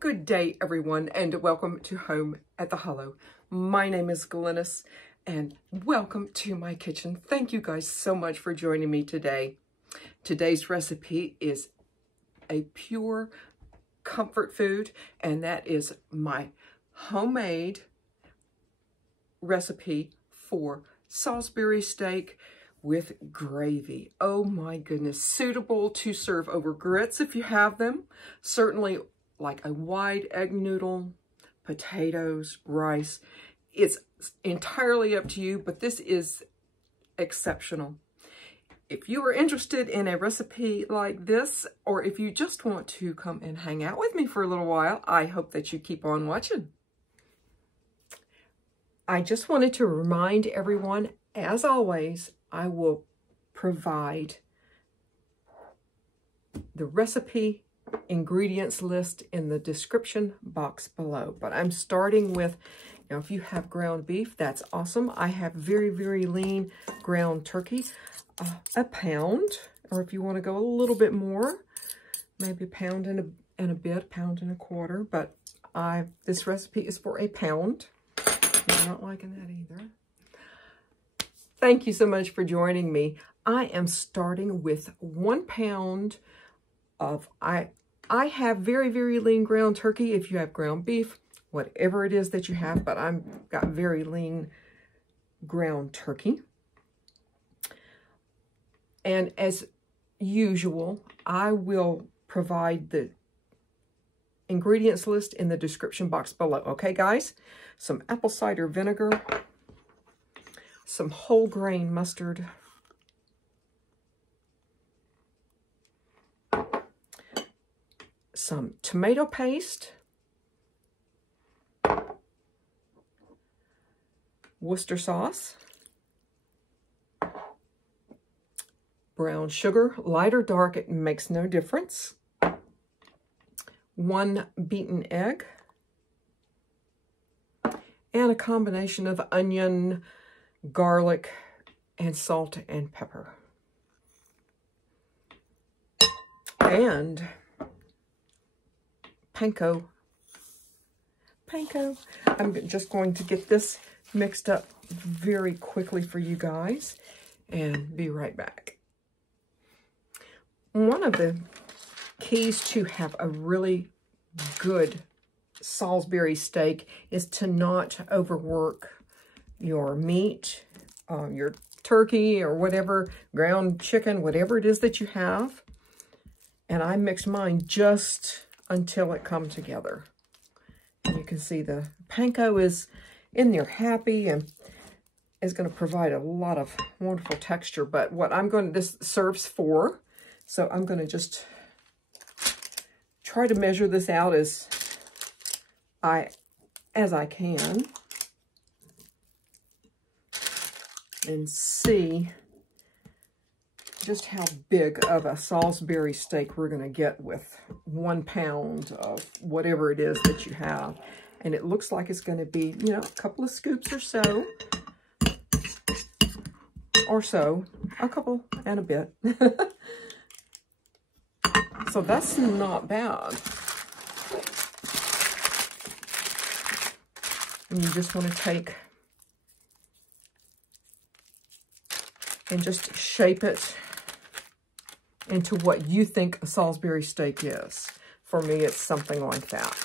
Good day, everyone, and welcome to Home at the Hollow. My name is Glynis, and welcome to my kitchen. Thank you guys so much for joining me today. Today's recipe is a pure comfort food, and that is my homemade recipe for Salisbury steak with gravy. Oh my goodness, suitable to serve over grits if you have them. Certainly like a wide egg noodle, potatoes, rice. It's entirely up to you, but this is exceptional. If you are interested in a recipe like this, or if you just want to come and hang out with me for a little while, I hope that you keep on watching. I just wanted to remind everyone, as always, I will provide the recipe ingredients list in the description box below. But I'm starting with, if you have ground beef, that's awesome. I have very, very lean ground turkey, a pound, or if you want to go a little bit more, maybe a pound and a bit, pound and a quarter. But this recipe is for a pound. I'm not liking that either. Thank you so much for joining me. I am starting with 1 pound of, I have very, very lean ground turkey. If you have ground beef, whatever it is that you have, but I've got very lean ground turkey. And as usual, I will provide the ingredients list in the description box below. Okay, guys? Some apple cider vinegar, some whole grain mustard, some tomato paste, Worcestershire sauce, brown sugar, light or dark, it makes no difference, 1 beaten egg, and a combination of onion, garlic, and salt and pepper. And Panko. I'm just going to get this mixed up very quickly for you guys and be right back. One of the keys to have a really good Salisbury steak is to not overwork your meat, your turkey or whatever, ground chicken, whatever it is that you have. And I mixed mine just until it come together. And you can see the Panko is in there happy and is going to provide a lot of wonderful texture. But what this serves 4. So I'm going to just try to measure this out as I can and see just how big of a Salisbury steak we're going to get with 1 pound of whatever it is that you have. And it looks like it's going to be, a couple of scoops or so, a couple and a bit. So that's not bad. And you just want to take and just shape it into what you think a Salisbury steak is. For me, it's something like that.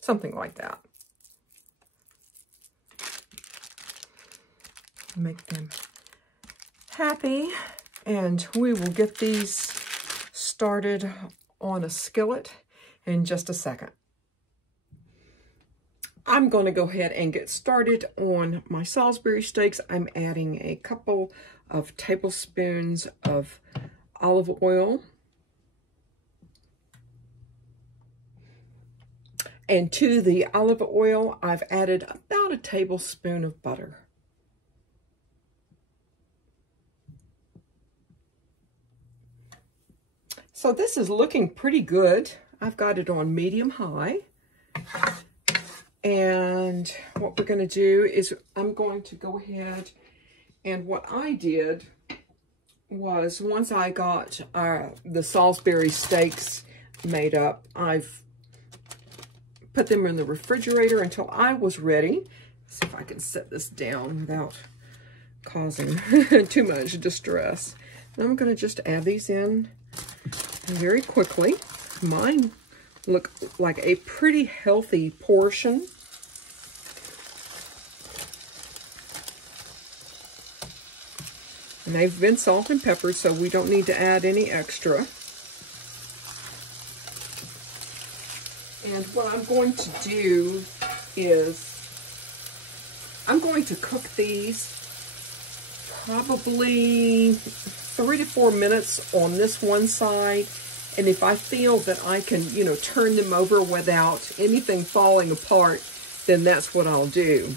Something like that. Make them happy. And we will get these started on a skillet in just a second. I'm going to go ahead and get started on my Salisbury steaks. I'm adding a couple of tablespoons of olive oil. And to the olive oil, I've added about a tablespoon of butter. So this is looking pretty good. I've got it on medium-high. And what we're going to do is I'm going to go ahead, and what I did was once I got the Salisbury steaks made up, I've put them in the refrigerator until I was ready. Let's see if I can set this down without causing too much distress. And I'm going to just add these in very quickly. Mine look like a pretty healthy portion. And they've been salt and peppered, so we don't need to add any extra. And what I'm going to do is I'm going to cook these probably 3 to 4 minutes on this one side. And if I feel that I can, you know, turn them over without anything falling apart, then that's what I'll do.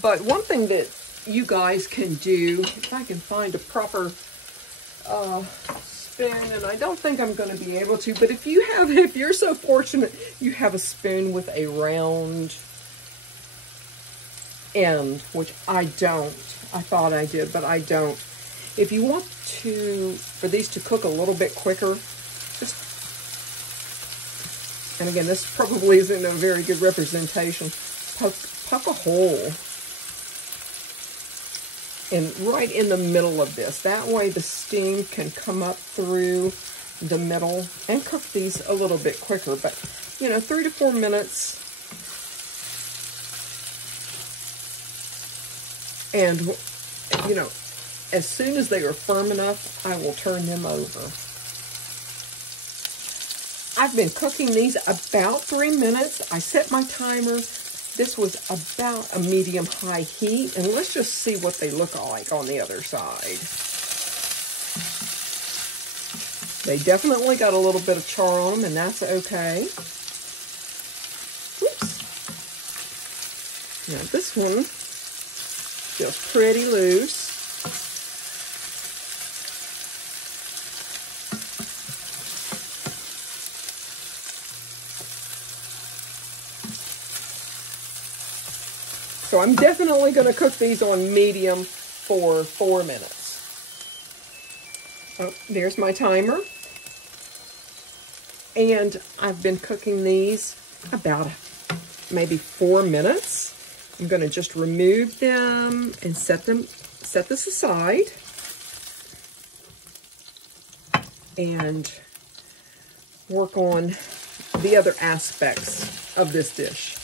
But one thing that you guys can do, if I can find a proper spoon, and I don't think I'm going to be able to, but if you're so fortunate you have a spoon with a round end, which I don't. I thought I did, but I don't. If you want for these to cook a little bit quicker, and again, this probably isn't a very good representation, poke a hole right in the middle of this. That way the steam can come up through the middle and cook these a little bit quicker. But, you know, 3 to 4 minutes. And, you know, as soon as they are firm enough, I will turn them over. I've been cooking these about 3 minutes. I set my timer. This was about a medium-high heat, and let's just see what they look like on the other side. They definitely got a little bit of char on them, and that's okay. Oops. Now this one feels pretty loose. So I'm definitely going to cook these on medium for 4 minutes. Oh, there's my timer. And I've been cooking these about maybe 4 minutes. I'm going to just remove them and set this aside. And work on the other aspects of this dish.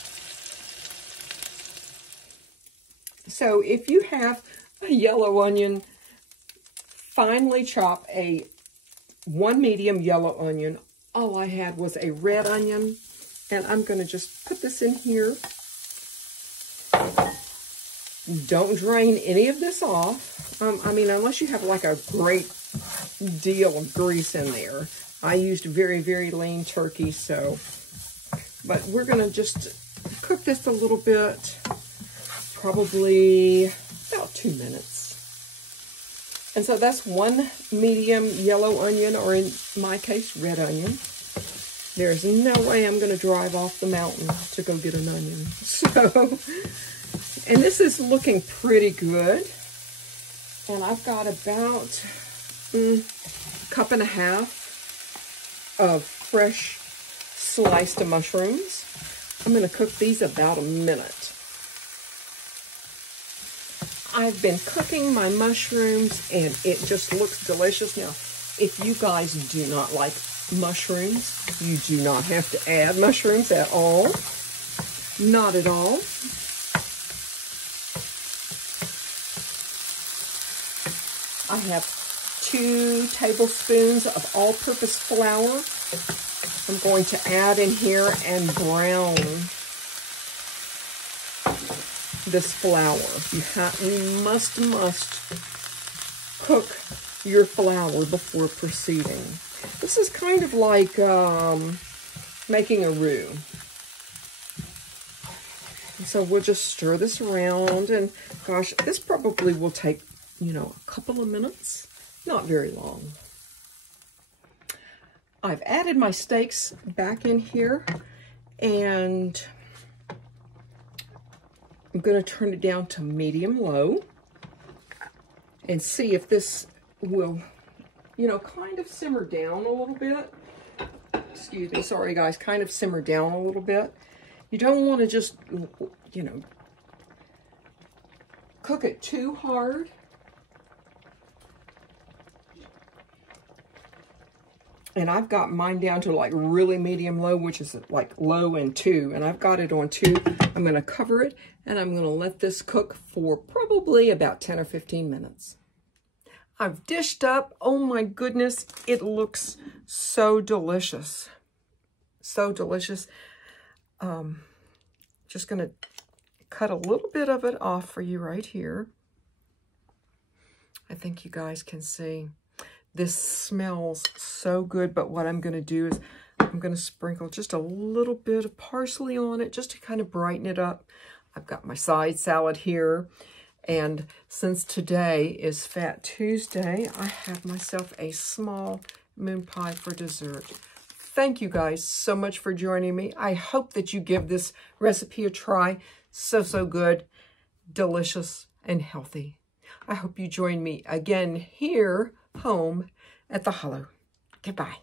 So if you have a yellow onion, finely chop one medium yellow onion. All I had was a red onion, and I'm going to just put this in here. Don't drain any of this off. I mean, unless you have like a great deal of grease in there. I used very, very lean turkey, so, but we're going to just cook this a little bit. Probably about 2 minutes. And so that's one medium yellow onion, or in my case, red onion. There's no way I'm going to drive off the mountain to go get an onion. So, and this is looking pretty good. And I've got about a cup and a half of fresh sliced mushrooms. I'm going to cook these about a minute. I've been cooking my mushrooms, and it just looks delicious. Now, if you guys do not like mushrooms, you do not have to add mushrooms at all. Not at all. I have 2 tablespoons of all-purpose flour. I'm going to add in here and brown this flour. You must cook your flour before proceeding. This is kind of like making a roux. So we'll just stir this around, and gosh, this probably will take, you know, a couple of minutes, not very long. I've added my steaks back in here, and I'm going to turn it down to medium-low and see if this will, you know, kind of simmer down a little bit. excuse me, sorry guys, kind of simmer down a little bit. You don't want to just, you know, cook it too hard. And I've got mine down to like really medium low, which is like low and 2. And I've got it on 2. I'm going to cover it and I'm going to let this cook for probably about 10 or 15 minutes. I've dished up. Oh my goodness. It looks so delicious. So delicious. Just going to cut a little bit of it off for you right here. I think you guys can see. This smells so good, but what I'm going to do is I'm going to sprinkle just a little bit of parsley on it just to kind of brighten it up. I've got my side salad here, and since today is Fat Tuesday, I have myself a small moon pie for dessert. Thank you guys so much for joining me. I hope that you give this recipe a try. So, so good, delicious, and healthy. I hope you join me again here home at the Hollow. Goodbye.